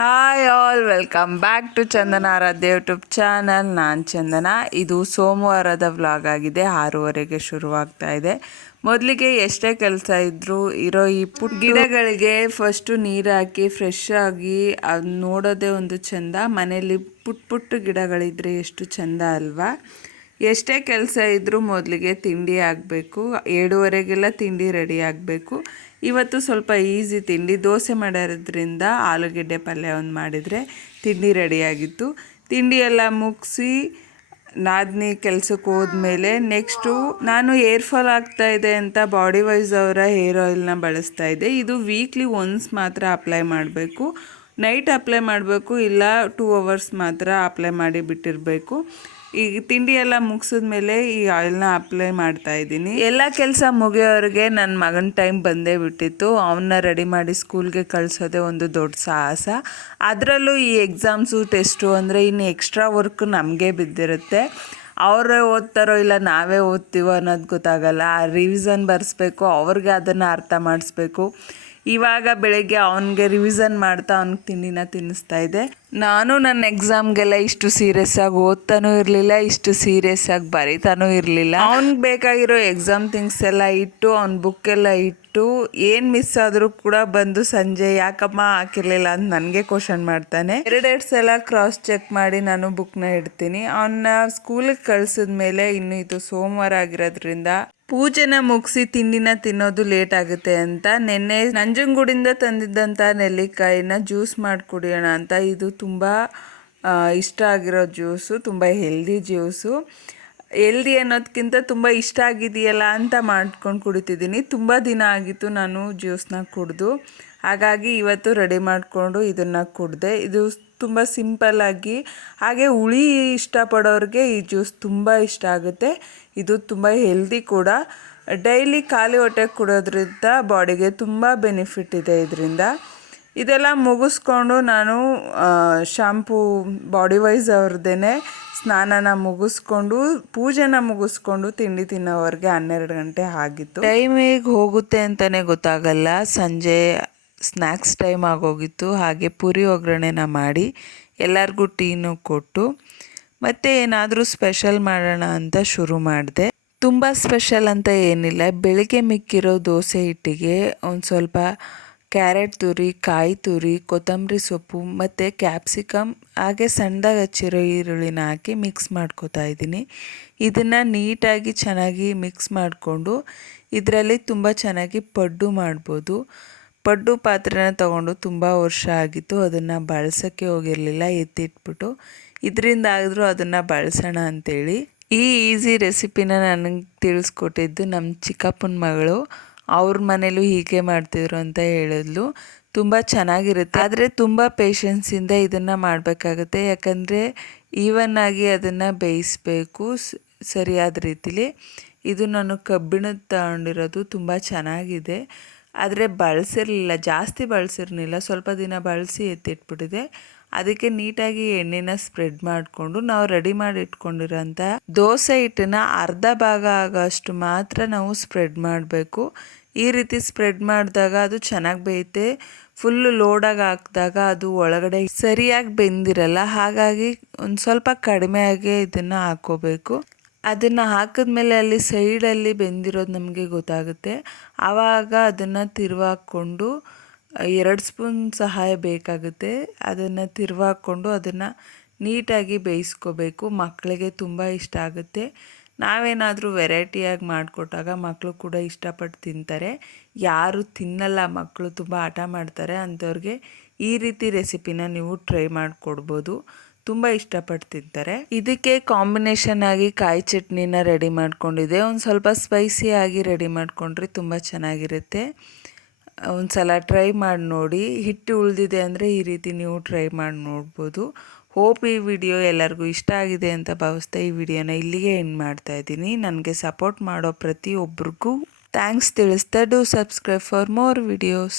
Hi all, welcome back to Chandana Aradhya YouTube channel. ನಾನು ಚಂದನ. ಇದು ಸೋಮವಾರದ ವ್ಲಾಗ್ ಆಗಿದೆ. 6:30ಗೆ ಶುರುವಾಗ್ತಾ ಇದೆ. ಮೊದಲಿಗೆ ಎಷ್ಟೇ ಕೆಲಸ ಇದ್ದರೂ ಇರೋ ಈ ಪುಟ್ಟ ಗಿಡಗಳಿಗೆ ಫಸ್ಟು ನೀರು ಹಾಕಿ ಫ್ರೆಶ್ ಆಗಿ ಅದು ನೋಡೋದೇ ಒಂದು ಚೆಂದ. ಮನೇಲಿ ಪುಟ್ಟ ಗಿಡಗಳಿದ್ರೆ ಎಷ್ಟು ಚೆಂದ ಅಲ್ವಾ. ಎಷ್ಟೇ ಕೆಲಸ ಇದ್ದರೂ ಮೊದಲಿಗೆ ತಿಂಡಿ ಆಗಬೇಕು. 7:30ಗೆಲ್ಲ ತಿಂಡಿ ರೆಡಿ ಆಗಬೇಕು. ಇವತ್ತು ಸ್ವಲ್ಪ ಈಸಿ ತಿಂಡಿ, ದೋಸೆ ಮಾಡೋದ್ರಿಂದ ಆಲೂಗೆಡ್ಡೆ ಪಲ್ಯ ಒಂದು ಮಾಡಿದರೆ ತಿಂಡಿ ರೆಡಿಯಾಗಿತ್ತು. ತಿಂಡಿ ಎಲ್ಲ ಮುಗಿಸಿ ನಾದಿನಿ ಕೆಲಸಕ್ಕೆ ಹೋದ್ಮೇಲೆ ನೆಕ್ಸ್ಟು ನಾನು ಏರ್ ಫಾಲ್ ಆಗ್ತಾಯಿದೆ ಅಂತ ಬಾಡಿ ವೈಸ್ ಅವರ ಹೇರ್ ಆಯಿಲ್ನ ಬಳಸ್ತಾ ಇದ್ದೆ. ಇದು ವೀಕ್ಲಿ ಒನ್ಸ್ ಮಾತ್ರ ಅಪ್ಲೈ ಮಾಡಬೇಕು. ನೈಟ್ ಅಪ್ಲೈ ಮಾಡಬೇಕು, ಇಲ್ಲ 2 ಅವರ್ಸ್ ಮಾತ್ರ ಅಪ್ಲೈ ಮಾಡಿ ಬಿಟ್ಟಿರಬೇಕು. ಈಗ ತಿಂಡಿ ಎಲ್ಲ ಮುಗಿಸಿದ್ಮೇಲೆ ಈ ಆಯಿಲ್ನ ಅಪ್ಲೈ ಮಾಡ್ತಾ ಇದ್ದೀನಿ. ಎಲ್ಲ ಕೆಲಸ ಮುಗಿಯೋರಿಗೆ ನನ್ನ ಮಗನ ಟೈಮ್ ಬಂದೇ ಬಿಟ್ಟಿತ್ತು. ಅವನ್ನ ರೆಡಿ ಮಾಡಿ ಸ್ಕೂಲ್ಗೆ ಕಳಿಸೋದೇ ಒಂದು ದೊಡ್ಡ ಸಾಹಸ. ಅದರಲ್ಲೂ ಈ ಎಕ್ಸಾಮ್ಸು ಟೆಸ್ಟು ಅಂದರೆ ಇನ್ನು ಎಕ್ಸ್ಟ್ರಾ ವರ್ಕ್ ನಮಗೆ ಬಿದ್ದಿರುತ್ತೆ. ಅವರೇ ಓದ್ತಾರೋ ಇಲ್ಲ ನಾವೇ ಓದ್ತೀವೋ ಅನ್ನೋದು ಗೊತ್ತಾಗಲ್ಲ. ರಿವಿಸನ್ ಬರೆಸ್ಬೇಕು, ಅವ್ರಿಗೆ ಅದನ್ನು ಅರ್ಥ ಮಾಡಿಸ್ಬೇಕು. ಇವಾಗ ಬೆಳಗ್ಗೆ ಅವನಿಗೆ ರಿವಿಸನ್ ಮಾಡ್ತಾ ಅವ್ನಿಗೆ ತಿಂಡಿನ ತಿನ್ನಿಸ್ತಾ ಇದ್ದೆ. ನಾನು ನನ್ನ ಎಕ್ಸಾಮ್ಗೆಲ್ಲ ಇಷ್ಟು ಸೀರಿಯಸ್ ಆಗಿ ಓದ್ತಾನೂ ಇರಲಿಲ್ಲ, ಇಷ್ಟು ಸೀರಿಯಸ್ ಆಗಿ ಬರೀತಾನೂ ಇರಲಿಲ್ಲ. ಅವ್ನಿಗೆ ಬೇಕಾಗಿರೋ ಎಕ್ಸಾಮ್ ಥಿಂಗ್ಸ್ ಎಲ್ಲ ಇಟ್ಟು, ಅವ್ನ ಬುಕ್ಕೆಲ್ಲ ಇಟ್ಟು, ಏನು ಮಿಸ್ ಆದರೂ ಕೂಡ ಬಂದು ಸಂಜೆ ಯಾಕಮ್ಮ ಹಾಕಿರಲಿಲ್ಲ ಅಂತ ನನಗೆ ಕ್ವಶನ್ ಮಾಡ್ತಾನೆ. 2 ಸಲ ಕ್ರಾಸ್ ಚೆಕ್ ಮಾಡಿ ನಾನು ಬುಕ್ನ ಇಡ್ತೀನಿ. ಅವನ್ನ ಸ್ಕೂಲಿಗೆ ಕಳಿಸಿದ್ಮೇಲೆ ಇನ್ನು ಇದು ಸೋಮವಾರ ಆಗಿರೋದ್ರಿಂದ ಪೂಜೆನ ಮುಗಿಸಿ ತಿಂಡಿನ ತಿನ್ನೋದು ಲೇಟ್ ಆಗುತ್ತೆ ಅಂತ ನಿನ್ನೆ ನಂಜನಗೂಡಿಂದ ತಂದಿದ್ದಂಥ ನೆಲ್ಲಿಕಾಯಿನ ಜ್ಯೂಸ್ ಮಾಡಿ ಕುಡಿಯೋಣ ಅಂತ. ಇದು ತುಂಬ ಇಷ್ಟ ಆಗಿರೋ ಜ್ಯೂಸು, ತುಂಬ ಹೆಲ್ದಿ ಜ್ಯೂಸು. ಹೆಲ್ದಿ ಅನ್ನೋದಕ್ಕಿಂತ ತುಂಬ ಇಷ್ಟ ಆಗಿದೆಯಲ್ಲ ಅಂತ ಮಾಡ್ಕೊಂಡು ಕುಡಿತಿದ್ದೀನಿ. ತುಂಬ ದಿನ ಆಗಿತ್ತು ನಾನು ಜ್ಯೂಸನ್ನ ಕುಡಿದು, ಹಾಗಾಗಿ ಇವತ್ತು ರೆಡಿ ಮಾಡಿಕೊಂಡು ಇದನ್ನು ಕುಡಿದೆ. ಇದು ತುಂಬ ಸಿಂಪಲ್ಲಾಗಿ, ಹಾಗೆ ಹುಳಿ ಇಷ್ಟಪಡೋರಿಗೆ ಈ ಜ್ಯೂಸ್ ತುಂಬ ಇಷ್ಟ ಆಗುತ್ತೆ. ಇದು ತುಂಬ ಹೆಲ್ದಿ ಕೂಡ. ಡೈಲಿ ಖಾಲಿ ಹೊಟ್ಟೆಗೆ ಕುಡಿಯೋದ್ರಿಂದ ಬಾಡಿಗೆ ತುಂಬ ಬೆನಿಫಿಟ್ ಇದೆ ಇದರಿಂದ. ಇದೆಲ್ಲ ಮುಗಿಸ್ಕೊಂಡು ನಾನು ಶಾಂಪೂ ಬಾಡಿ ವೈಸ್ ಅವ್ರದ್ದೇ ಸ್ನಾನನ ಮುಗಿಸ್ಕೊಂಡು ಪೂಜೆನ ಮುಗಿಸ್ಕೊಂಡು ತಿಂಡಿ ತಿನ್ನೋವರೆಗೆ 12 ಗಂಟೆ ಆಗಿತ್ತು. ಟೈಮಿಗೆ ಹೋಗುತ್ತೆ ಅಂತಲೇ ಗೊತ್ತಾಗಲ್ಲ. ಸಂಜೆ ಸ್ನ್ಯಾಕ್ಸ್ ಟೈಮ್ ಆಗೋಗಿತ್ತು. ಹಾಗೆ ಪೂರಿ ಒಗ್ಗರಣೆನ ಮಾಡಿ ಎಲ್ಲರಿಗೂ ಟೀನು ಕೊಟ್ಟು ಮತ್ತು ಏನಾದರೂ ಸ್ಪೆಷಲ್ ಮಾಡೋಣ ಅಂತ ಶುರು ಮಾಡಿದೆ. ತುಂಬ ಸ್ಪೆಷಲ್ ಅಂತ ಏನಿಲ್ಲ. ಬೆಳಿಗ್ಗೆ ಮಿಕ್ಕಿರೋ ದೋಸೆ ಹಿಟ್ಟಿಗೆ ಒಂದು ಸ್ವಲ್ಪ ಕ್ಯಾರೆಟ್ ತುರಿ, ಕಾಯಿ ತುರಿ, ಕೊತ್ತಂಬರಿ ಸೊಪ್ಪು ಮತ್ತು ಕ್ಯಾಪ್ಸಿಕಮ್, ಹಾಗೆ ಸಣ್ಣದಾಗಿ ಹಚ್ಚಿರೋ ಈರುಳ್ಳಿನ ಹಾಕಿ ಮಿಕ್ಸ್ ಮಾಡ್ಕೋತಾ ಇದ್ದೀನಿ. ಇದನ್ನು ನೀಟಾಗಿ ಚೆನ್ನಾಗಿ ಮಿಕ್ಸ್ ಮಾಡಿಕೊಂಡು ಇದರಲ್ಲಿ ತುಂಬ ಚೆನ್ನಾಗಿ ಪಡ್ಡು ಮಾಡ್ಬೋದು. ಪಡ್ಡು ಪಾತ್ರೆನ ತೊಗೊಂಡು ತುಂಬ ವರ್ಷ ಆಗಿತ್ತು, ಅದನ್ನು ಬಳಸೋಕ್ಕೆ ಹೋಗಿರಲಿಲ್ಲ, ಎತ್ತಿಟ್ಬಿಟ್ಟು ಇದರಿಂದ ಆದರೂ ಅದನ್ನು ಬಳಸೋಣ ಅಂಥೇಳಿ ಈ ಈಸಿ ರೆಸಿಪಿನ ನನಗೆ ತಿಳಿಸ್ಕೊಟ್ಟಿದ್ದು ನಮ್ಮ ಚಿಕ್ಕಪ್ಪನ ಮಗಳು. ಅವ್ರ ಮನೇಲೂ ಹೀಗೆ ಮಾಡ್ತಿದ್ರು ಅಂತ ಹೇಳಿದ್ಲು. ತುಂಬ ಚೆನ್ನಾಗಿರುತ್ತೆ, ಆದರೆ ತುಂಬ ಪೇಷನ್ಸಿಂದ ಇದನ್ನು ಮಾಡಬೇಕಾಗುತ್ತೆ. ಯಾಕಂದರೆ ಈವನ್ನಾಗಿ ಅದನ್ನು ಬೇಯಿಸಬೇಕು ಸರಿಯಾದ ರೀತಿಲಿ. ಇದು ನಾನು ಕಬ್ಬಿಣದ ತಗೊಂಡಿರೋದು, ತುಂಬ ಚೆನ್ನಾಗಿದೆ. ಆದರೆ ಬಳಸಿರಲಿಲ್ಲ, ಜಾಸ್ತಿ ಬಳಸಿರಲಿಲ್ಲ, ಸ್ವಲ್ಪ ದಿನ ಬಳಸಿ ಎತ್ತಿಟ್ಬಿಟ್ಟಿದೆ. ಅದಕ್ಕೆ ನೀಟಾಗಿ ಎಣ್ಣೆನ ಸ್ಪ್ರೆಡ್ ಮಾಡಿಕೊಂಡು ನಾವು ರೆಡಿ ಮಾಡಿ ಇಟ್ಕೊಂಡಿರೋಂಥ ದೋಸೆ ಹಿಟ್ಟನ್ನು ಅರ್ಧ ಭಾಗ ಆಗೋಷ್ಟು ಮಾತ್ರ ನಾವು ಸ್ಪ್ರೆಡ್ ಮಾಡಬೇಕು. ಈ ರೀತಿ ಸ್ಪ್ರೆಡ್ ಮಾಡಿದಾಗ ಅದು ಚೆನ್ನಾಗಿ ಬೇಯುತ್ತೆ. ಫುಲ್ಲು ಲೋಡಾಗಿ ಹಾಕಿದಾಗ ಅದು ಒಳಗಡೆ ಸರಿಯಾಗಿ ಬೆಂದಿರಲ್ಲ. ಹಾಗಾಗಿ ಒಂದು ಸ್ವಲ್ಪ ಕಡಿಮೆಯಾಗಿ ಇದನ್ನು ಹಾಕ್ಕೋಬೇಕು. ಅದನ್ನು ಹಾಕಿದ್ಮೇಲೆ ಅಲ್ಲಿ ಸೈಡಲ್ಲಿ ಬೆಂದಿರೋದು ನಮಗೆ ಗೊತ್ತಾಗುತ್ತೆ. ಆವಾಗ ಅದನ್ನು ತಿರುವಾಕ್ಕೊಂಡು 2 ಸ್ಪೂನ್ ಸಹಾಯ ಬೇಕಾಗುತ್ತೆ. ಅದನ್ನು ತಿರುವಾಕ್ಕೊಂಡು ಅದನ್ನು ನೀಟಾಗಿ ಬೇಯಿಸ್ಕೋಬೇಕು. ಮಕ್ಕಳಿಗೆ ತುಂಬ ಇಷ್ಟ ಆಗುತ್ತೆ. ನಾವೇನಾದರೂ ವೆರೈಟಿಯಾಗಿ ಮಾಡಿಕೊಟ್ಟಾಗ ಮಕ್ಕಳು ಕೂಡ ಇಷ್ಟಪಟ್ಟು ತಿಂತಾರೆ. ಯಾರು ತಿನ್ನಲ್ಲ ಮಕ್ಕಳು, ತುಂಬ ಹಠ ಮಾಡ್ತಾರೆ, ಅಂಥವ್ರಿಗೆ ಈ ರೀತಿ ರೆಸಿಪಿನ ನೀವು ಟ್ರೈ ಮಾಡಿಕೊಡ್ಬೋದು. ತುಂಬ ಇಷ್ಟಪಟ್ಟು ತಿಂತಾರೆ. ಇದಕ್ಕೆ ಕಾಂಬಿನೇಷನ್ ಆಗಿ ಕಾಯಿ ಚಟ್ನಿನ ರೆಡಿ ಮಾಡ್ಕೊಂಡಿದ್ದೆ. ಒಂದು ಸ್ವಲ್ಪ ಸ್ಪೈಸಿಯಾಗಿ ರೆಡಿ ಮಾಡಿಕೊಂಡ್ರೆ ತುಂಬ ಚೆನ್ನಾಗಿರುತ್ತೆ. ಒಂದು ಸಲ ಟ್ರೈ ಮಾಡಿ ನೋಡಿ. ಹಿಟ್ಟು ಉಳಿದಿದೆ ಅಂದರೆ ಈ ರೀತಿ ನೀವು ಟ್ರೈ ಮಾಡಿ ನೋಡ್ಬೋದು. ಹೋಪ್ ಈ ವಿಡಿಯೋ ಎಲ್ಲರಿಗೂ ಇಷ್ಟ ಆಗಿದೆ ಅಂತ ಭಾವಿಸ್ತಾ ಈ ವಿಡಿಯೋನ ಇಲ್ಲಿಗೆ ಎಂಡ್ ಮಾಡ್ತಾ ಇದ್ದೀನಿ. ನನಗೆ ಸಪೋರ್ಟ್ ಮಾಡೋ ಪ್ರತಿಯೊಬ್ಬರಿಗೂ ಥ್ಯಾಂಕ್ಸ್ ತಿಳಿಸ್ತಾ, do subscribe for more videos.